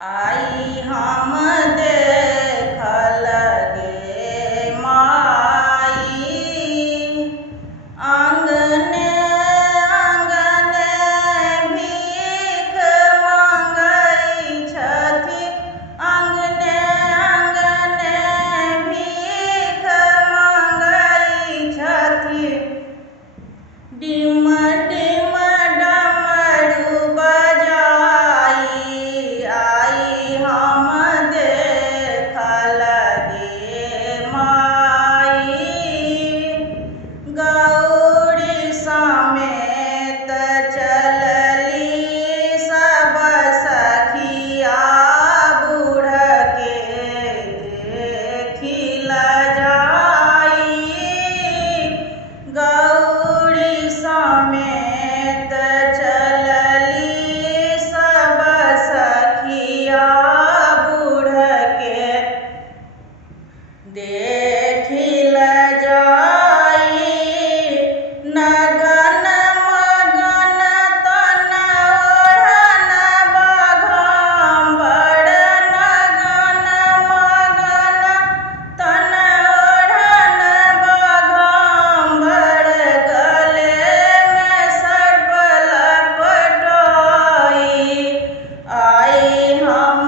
आई हम देखल गे माई, आंगने आंगने भीख मांगई छथि। आंगने आंगने भीख मांगई छथि। डिम डिम डमरू बजाई, आई हम देखल गे माई। गौरी समेत चलली सब सखिया, बूढ़ के देखी लजाई। गौरी समेत चलली सब सखिया, बूढ़ के देखी लजाई। नगन मगन तन ओढ़न बाघम्बर, नगन मगन तन ओढ़न बाघम्बर। गले में सर्प लपटाई, आई हम